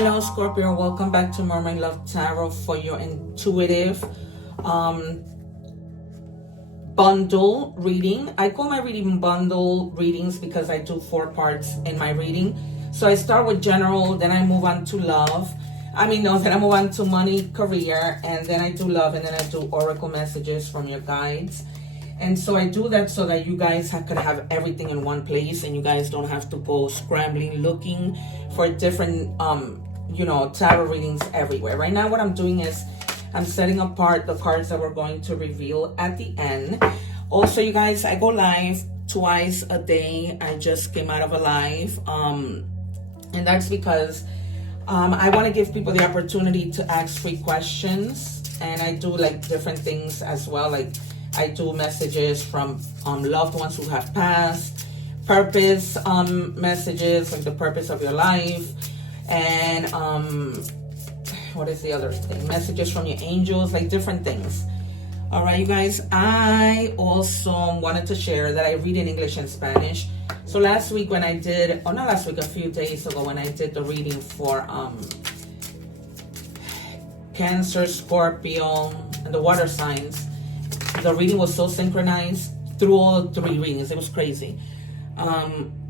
Hello Scorpio, welcome back to Mermaid Love Tarot for your intuitive bundle reading. I call my reading bundle readings because I do 4 parts in my reading. So I start with general, then I move on to love. Then I move on to money, career, and then I do love, and then I do oracle messages from your guides. And so I do that so that you guys could have everything in one place and you guys don't have to go scrambling, looking for different, tarot readings everywhere. Right now, what I'm doing is I'm setting apart the cards that we're going to reveal at the end. Also, you guys, I go live twice a day. I just came out of a live. And that's because I want to give people the opportunity to ask free questions. And I do like different things as well, like I do messages from loved ones who have passed, purpose messages, like the purpose of your life, and what is the other thing? Messages from your angels, like different things. All right, you guys, I also wanted to share that I read in English and Spanish. So last week when I did, not last week, a few days ago when I did the reading for Cancer, Scorpio, and the water signs, the reading was so synchronized through all 3 readings. It was crazy.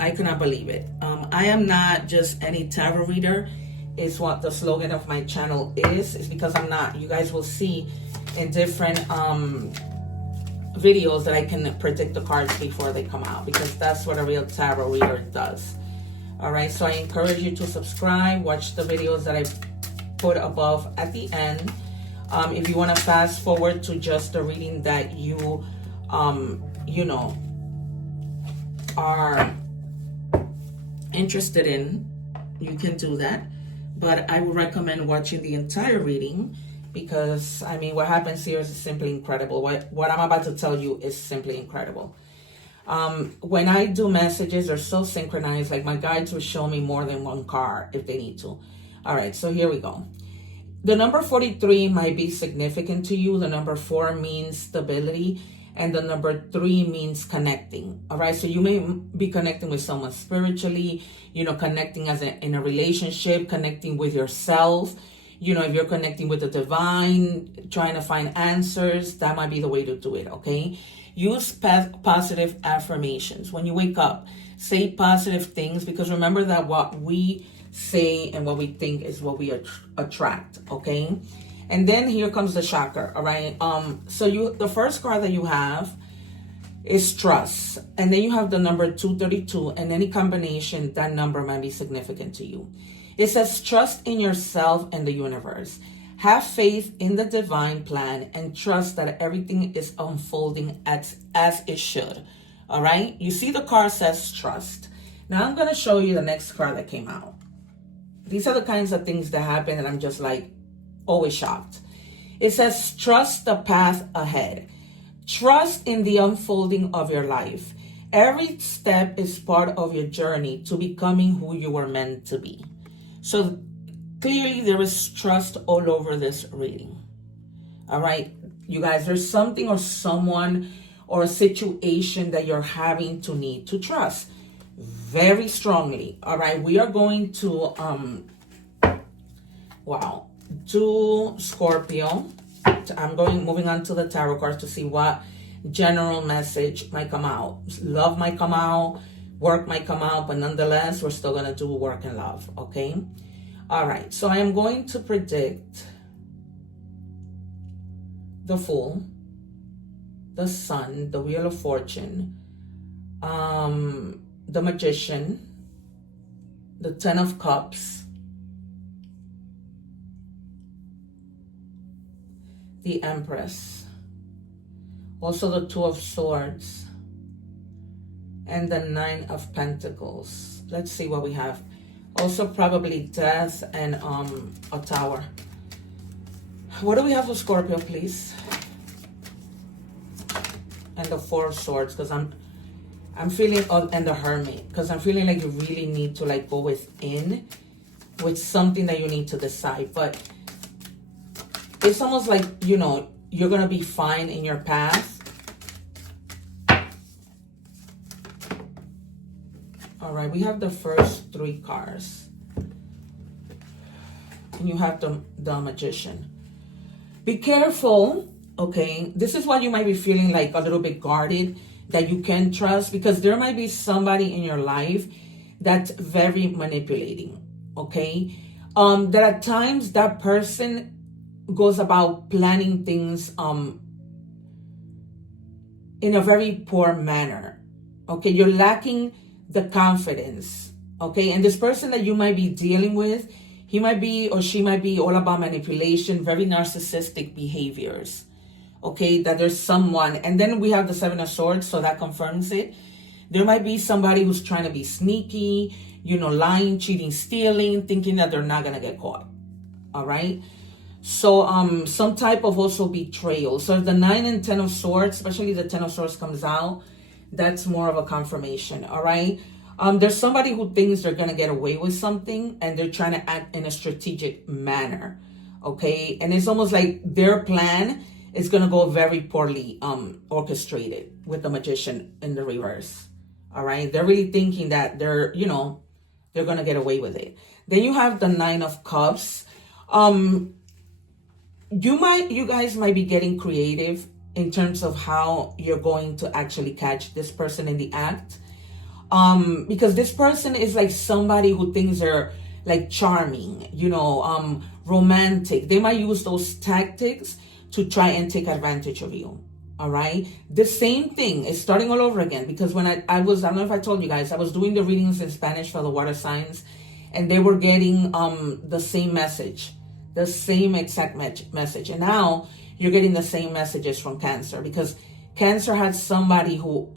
I could not believe it. I am not just any tarot reader. It's what the slogan of my channel is. It's because I'm not. You guys will see in different videos that I can predict the cards before they come out, because that's what a real tarot reader does. All right, so I encourage you to subscribe, watch the videos that I put above at the end. If you want to fast forward to just the reading that you, are interested in, you can do that. But I would recommend watching the entire reading because, what happens here is simply incredible. What I'm about to tell you is simply incredible. When I do messages, they're so synchronized. Like my guides will show me more than one card if they need to. All right, so here we go. The number 43 might be significant to you. The number 4 means stability. And the number 3 means connecting. All right. So you may be connecting with someone spiritually, connecting in a relationship, connecting with yourself. If you're connecting with the divine, trying to find answers, that might be the way to do it. Okay. Use positive affirmations. When you wake up, say positive things, because remember that what we say and what we think is what we attract. Okay. And then here comes the shocker. All right. So the first card that you have is trust, and then you have the number 232, and any combination, that number might be significant to you. It says trust in yourself and the universe. Have faith in the divine plan and trust that everything is unfolding as it should. All right. You see the card says trust. Now I'm going to show you the next card that came out. These are the kinds of things that happen, and I'm just like always shocked. It says, trust the path ahead. Trust in the unfolding of your life. Every step is part of your journey to becoming who you were meant to be. So clearly there is trust all over this reading. All right, you guys, there's something or someone or a situation that you're having to need to trust very strongly. All right, we are going to do Scorpio. Moving on to the tarot cards to see what general message might come out. Love might come out, work might come out, but nonetheless, we're still going to do work and love. Okay. All right. So I am going to predict the Fool, the Sun, the Wheel of Fortune, the Magician, the 10 of Cups, the Empress, also the 2 of Swords, and the 9 of Pentacles. Let's see what we have. Also probably Death and a Tower. What do we have for Scorpio, please? And the 4 of Swords, because I'm feeling, and the Hermit, because I'm feeling like you really need to like go within with something that you need to decide. But it's almost like, you're going to be fine in your path. All right, we have the first 3 cards. And you have the Magician. Be careful, okay? This is why you might be feeling like a little bit guarded, that you can trust, because there might be somebody in your life that's very manipulating, okay? That at times that person goes about planning things in a very poor manner, okay? You're lacking the confidence, okay? And this person that you might be dealing with, he might be or she might be all about manipulation, very narcissistic behaviors, okay? That there's someone, and then we have the Seven of Swords, so that confirms it. There might be somebody who's trying to be sneaky, you know, lying, cheating, stealing, thinking that they're not going to get caught, all right? So some type of also betrayal. So if the 9 and 10 of Swords, especially the 10 of Swords comes out, that's more of a confirmation, all right? There's somebody who thinks they're going to get away with something and they're trying to act in a strategic manner, okay? And it's almost like their plan is going to go very poorly orchestrated with the Magician in the reverse, all right? They're really thinking that they're, you know, they're going to get away with it. Then you have the 9 of Cups. You guys might be getting creative in terms of how you're going to actually catch this person in the act. Because this person is like somebody who thinks they're like charming, you know, romantic. They might use those tactics to try and take advantage of you. All right. The same thing is starting all over again, because when I don't know if I told you guys, I was doing the readings in Spanish for the water signs, and they were getting the same message, the same exact message. And now you're getting the same messages from Cancer, because Cancer had somebody who,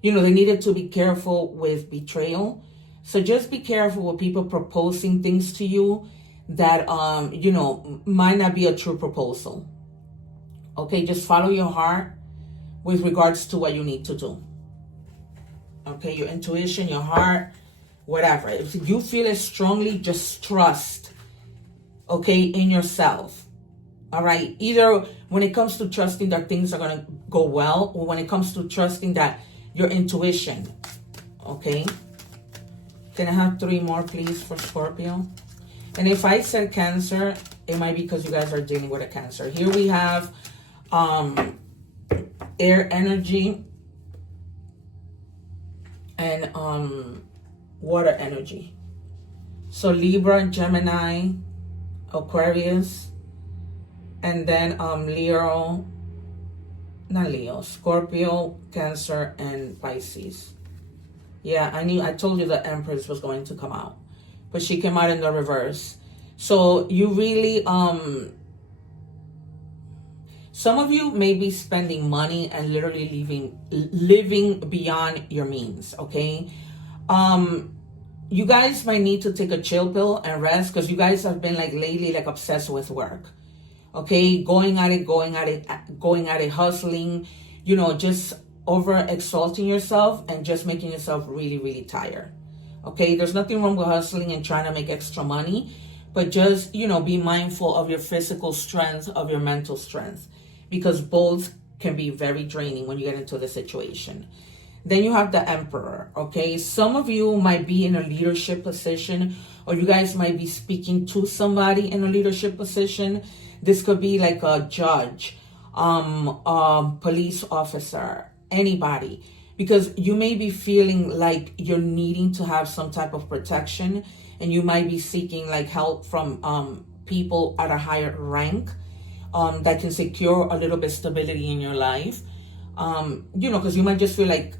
you know, they needed to be careful with betrayal. So just be careful with people proposing things to you that, you know, might not be a true proposal. Okay, just follow your heart with regards to what you need to do. Okay, your intuition, your heart, whatever. If you feel it strongly, just trust, okay, in yourself. All right, either when it comes to trusting that things are going to go well, or when it comes to trusting that your intuition, okay? Can I have 3 more, please, for Scorpio? And if I said Cancer, it might be because you guys are dealing with a Cancer. Here we have air energy and water energy. So Libra, Gemini, Aquarius, and then Scorpio, Cancer, and Pisces. Yeah, I told you the Empress was going to come out, but she came out in the reverse. So you really, some of you may be spending money and literally living beyond your means, okay? You guys might need to take a chill pill and rest, because you guys have been like lately like obsessed with work, okay? Going at it, hustling, you know, just over exalting yourself and just making yourself really, really tired, okay? There's nothing wrong with hustling and trying to make extra money, but just, you know, be mindful of your physical strength, of your mental strength, because both can be very draining when you get into the situation. Then you have the Emperor, okay? Some of you might be in a leadership position, or you guys might be speaking to somebody in a leadership position. This could be like a judge, police officer, anybody, because you may be feeling like you're needing to have some type of protection, and you might be seeking like help from people at a higher rank that can secure a little bit stability in your life. You know, because you might just feel like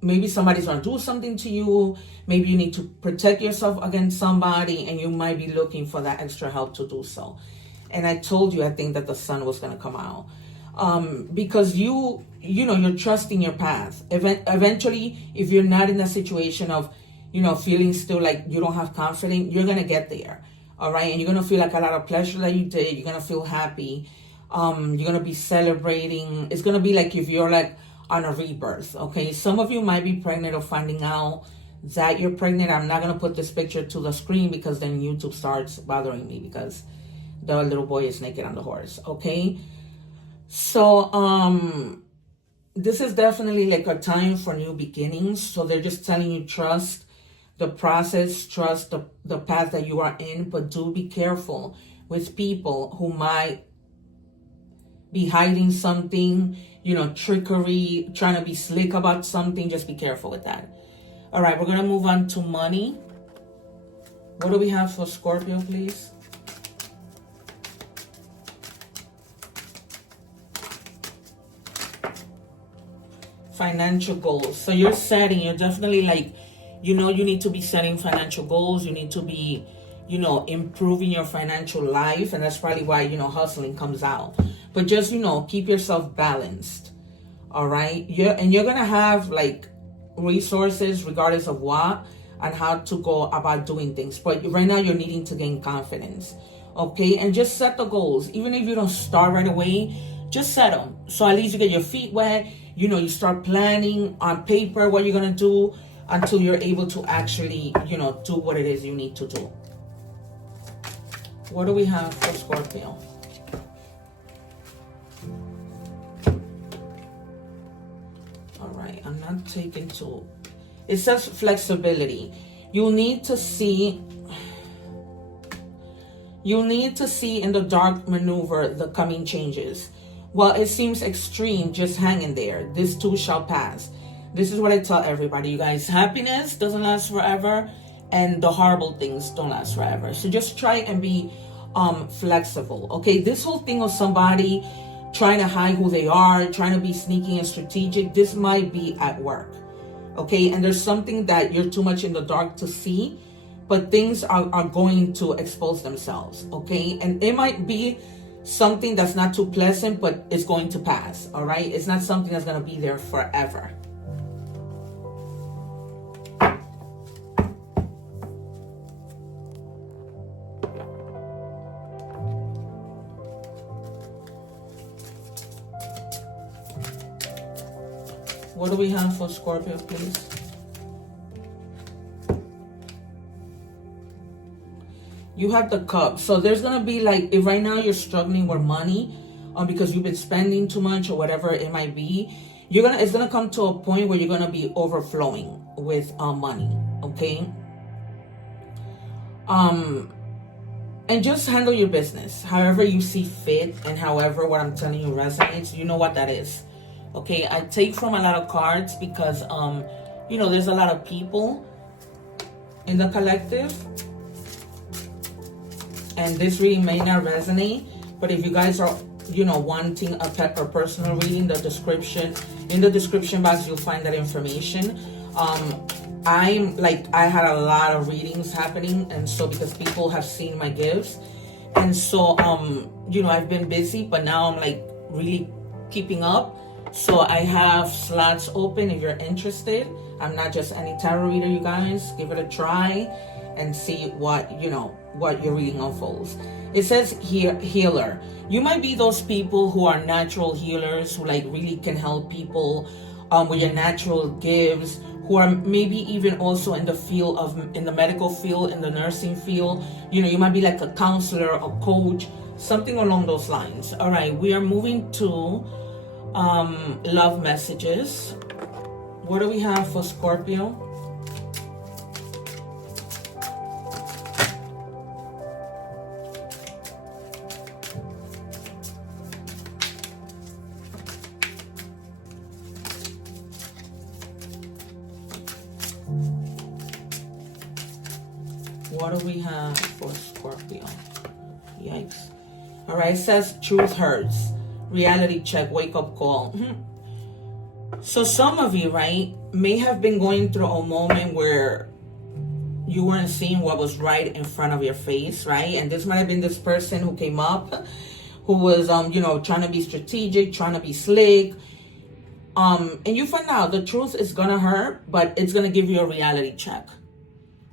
maybe somebody's going to do something to you. Maybe you need to protect yourself against somebody, and you might be looking for that extra help to do so. And I told you, I think that the Sun was going to come out. Because you know, you're trusting your path. Eventually, if you're not in a situation of, you know, feeling still like you don't have confidence, you're going to get there. All right. And you're going to feel like a lot of pleasure that you did. You're going to feel happy. You're going to be celebrating. It's going to be like if you're like on a rebirth. Okay. Some of you might be pregnant or finding out that you're pregnant. I'm not going to put this picture to the screen because then YouTube starts bothering me because the little boy is naked on the horse. Okay. So, this is definitely like a time for new beginnings. So they're just telling you trust the process, trust the path that you are in, but do be careful with people who might be hiding something, you know, trickery, trying to be slick about something. Just be careful with that. All right, we're going to move on to money. What do we have for Scorpio, please? Financial goals. So you're definitely like, you know, you need to be setting financial goals. You need to be, you know, improving your financial life. And that's probably why, you know, hustling comes out. But just, you know, keep yourself balanced. All right. You're going to have like resources regardless of what and how to go about doing things. But right now you're needing to gain confidence. Okay. And just set the goals. Even if you don't start right away, just set them. So at least you get your feet wet. You know, you start planning on paper what you're going to do until you're able to actually, you know, do what it is you need to do. What do we have for Scorpio? All right, I'm not taking two. It says flexibility. You need to see in the dark maneuver the coming changes. Well, it seems extreme, just hang in there. This too shall pass. This is what I tell everybody, you guys. Happiness doesn't last forever, and the horrible things don't last forever. So just try and be flexible, okay? This whole thing of somebody trying to hide who they are, trying to be sneaky and strategic, this might be at work, okay? And there's something that you're too much in the dark to see, but things are going to expose themselves, okay? And it might be something that's not too pleasant, but it's going to pass, all right? It's not something that's going to be there forever. What do we have for Scorpio, please? You have the Cup. So there's going to be like, if right now you're struggling with money because you've been spending too much or whatever it might be, it's going to come to a point where you're going to be overflowing with money, okay? And just handle your business however you see fit, and however what I'm telling you resonates. You know what that is, okay? I take from a lot of cards because, you know, there's a lot of people in the collective. And this reading may not resonate, but if you guys are, you know, wanting a pet or personal reading, in the description box, you'll find that information. I had a lot of readings happening, and so because people have seen my gifts, and so, you know, I've been busy, but now I'm like really keeping up. So I have slots open if you're interested. I'm not just any tarot reader, you guys. Give it a try and see what your reading unfolds. It says here, healer. You might be those people who are natural healers, who like really can help people with your natural gifts, who are maybe even also in the medical field, in the nursing field. You know, you might be like a counselor, a coach, something along those lines. All right, we are moving to love messages. What do we have for Scorpio? What do we have for Scorpio? Yikes. All right, it says truth hurts. Reality check, wake up call. So some of you, right, may have been going through a moment where you weren't seeing what was right in front of your face, right? And this might have been this person who came up, who was, you know, trying to be strategic, trying to be slick. And you find out the truth is gonna hurt, but it's gonna give you a reality check,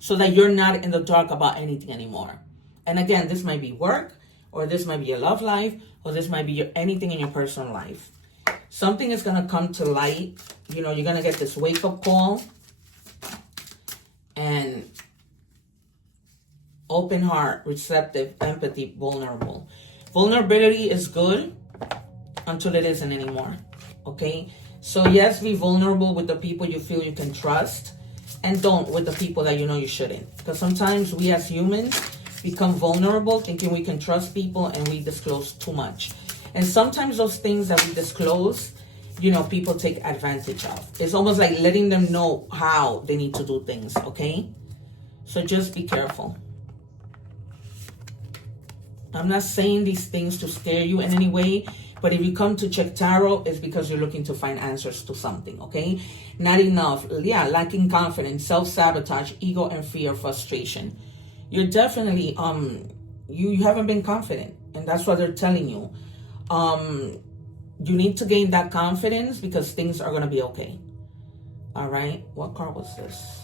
so that you're not in the dark about anything anymore. And again, this might be work, or this might be your love life, or this might be anything in your personal life. Something is going to come to light. You know, you're going to get this wake-up call. And open heart, receptive, empathy, vulnerable. Vulnerability is good until it isn't anymore. Okay? So yes, be vulnerable with the people you feel you can trust. And don't with the people that you know you shouldn't. Because sometimes we as humans become vulnerable thinking we can trust people and we disclose too much. And sometimes those things that we disclose, you know, people take advantage of. It's almost like letting them know how they need to do things, okay? So just be careful. I'm not saying these things to scare you in any way, but if you come to check tarot, it's because you're looking to find answers to something, okay? Not enough, yeah, lacking confidence, self-sabotage, ego, and fear, frustration. You're definitely, you haven't been confident, and that's what they're telling you. You need to gain that confidence because things are going to be okay. All right, what card was this?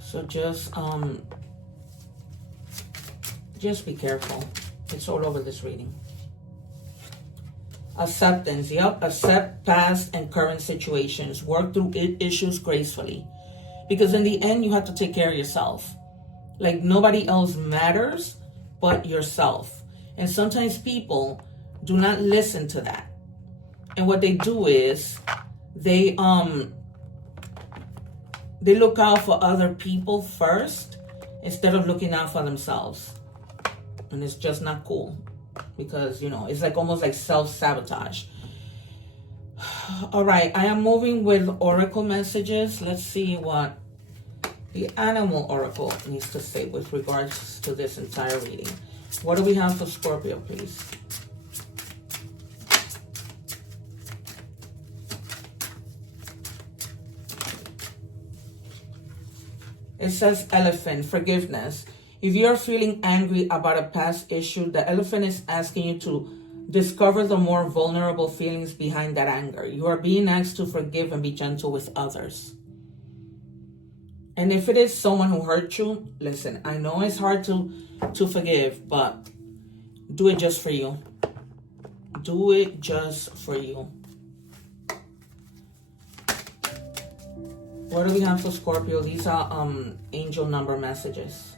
So just be careful. It's all over this reading. Acceptance. Yep. Accept past and current situations. Work through issues gracefully. Because in the end, you have to take care of yourself. Like nobody else matters but yourself. And sometimes people do not listen to that. And what they do is they look out for other people first instead of looking out for themselves. And it's just not cool because, you know, it's like almost like self-sabotage. All right, I am moving with oracle messages. Let's see what the animal oracle needs to say with regards to this entire reading. What do we have for Scorpio, please? It says elephant, forgiveness. If you're feeling angry about a past issue, the elephant is asking you to discover the more vulnerable feelings behind that anger. You are being asked to forgive and be gentle with others. And if it is someone who hurt you, listen, I know it's hard to forgive, but do it just for you. Do it just for you. What do we have for Scorpio? These are angel number messages.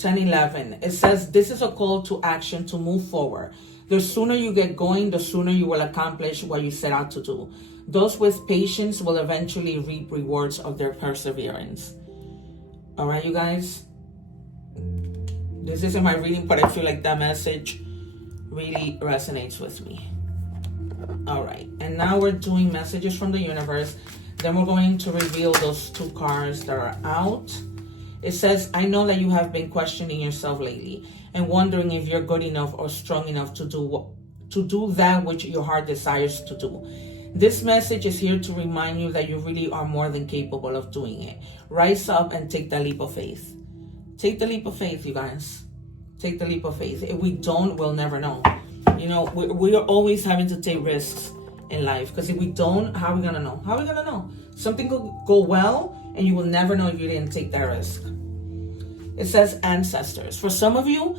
1011. It says this is a call to action to move forward. The sooner you get going, the sooner you will accomplish what you set out to do. Those with patience will eventually reap rewards of their perseverance. All right, you guys. This isn't my reading, but I feel like that message really resonates with me. All right, and now we're doing messages from the universe. Then we're going to reveal those two cards that are out. It says, I know that you have been questioning yourself lately and wondering if you're good enough or strong enough to do that which your heart desires to do. This message is here to remind you that you really are more than capable of doing it. Rise up and take that leap of faith. Take the leap of faith, you guys. Take the leap of faith. If we don't, we'll never know. You know, we are always having to take risks in life, because if we don't, how are we gonna know? How are we gonna know? Something could go well and you will never know if you didn't take that risk. It says ancestors. For some of you,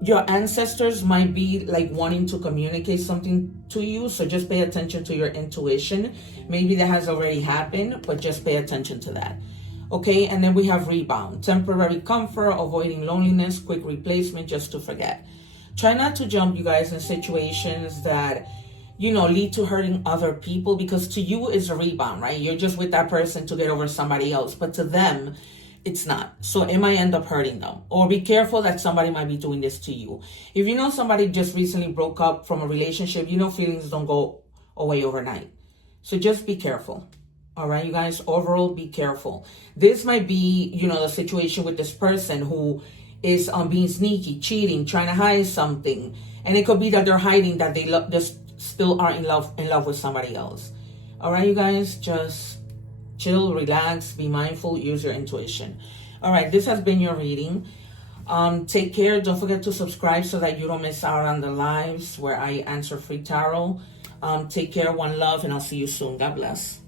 your ancestors might be like wanting to communicate something to you, so just pay attention to your intuition. Maybe that has already happened, but just pay attention to that. Okay, and then we have rebound, temporary comfort, avoiding loneliness, quick replacement, just to forget. Try not to jump, you guys, in situations that, you know, lead to hurting other people, because to you is a rebound, right? You're just with that person to get over somebody else, but to them, it's not. So it might end up hurting them. Or be careful that somebody might be doing this to you. If you know somebody just recently broke up from a relationship, you know feelings don't go away overnight. So just be careful. All right, you guys, overall, be careful. This might be, you know, the situation with this person who is being sneaky, cheating, trying to hide something. And it could be that they're hiding that they still are in love with somebody else. All right, you guys, just chill, relax, be mindful, use your intuition. All right, this has been your reading. Take care. Don't forget to subscribe so that you don't miss out on the lives where I answer free tarot. Take care, one love, and I'll see you soon. God bless.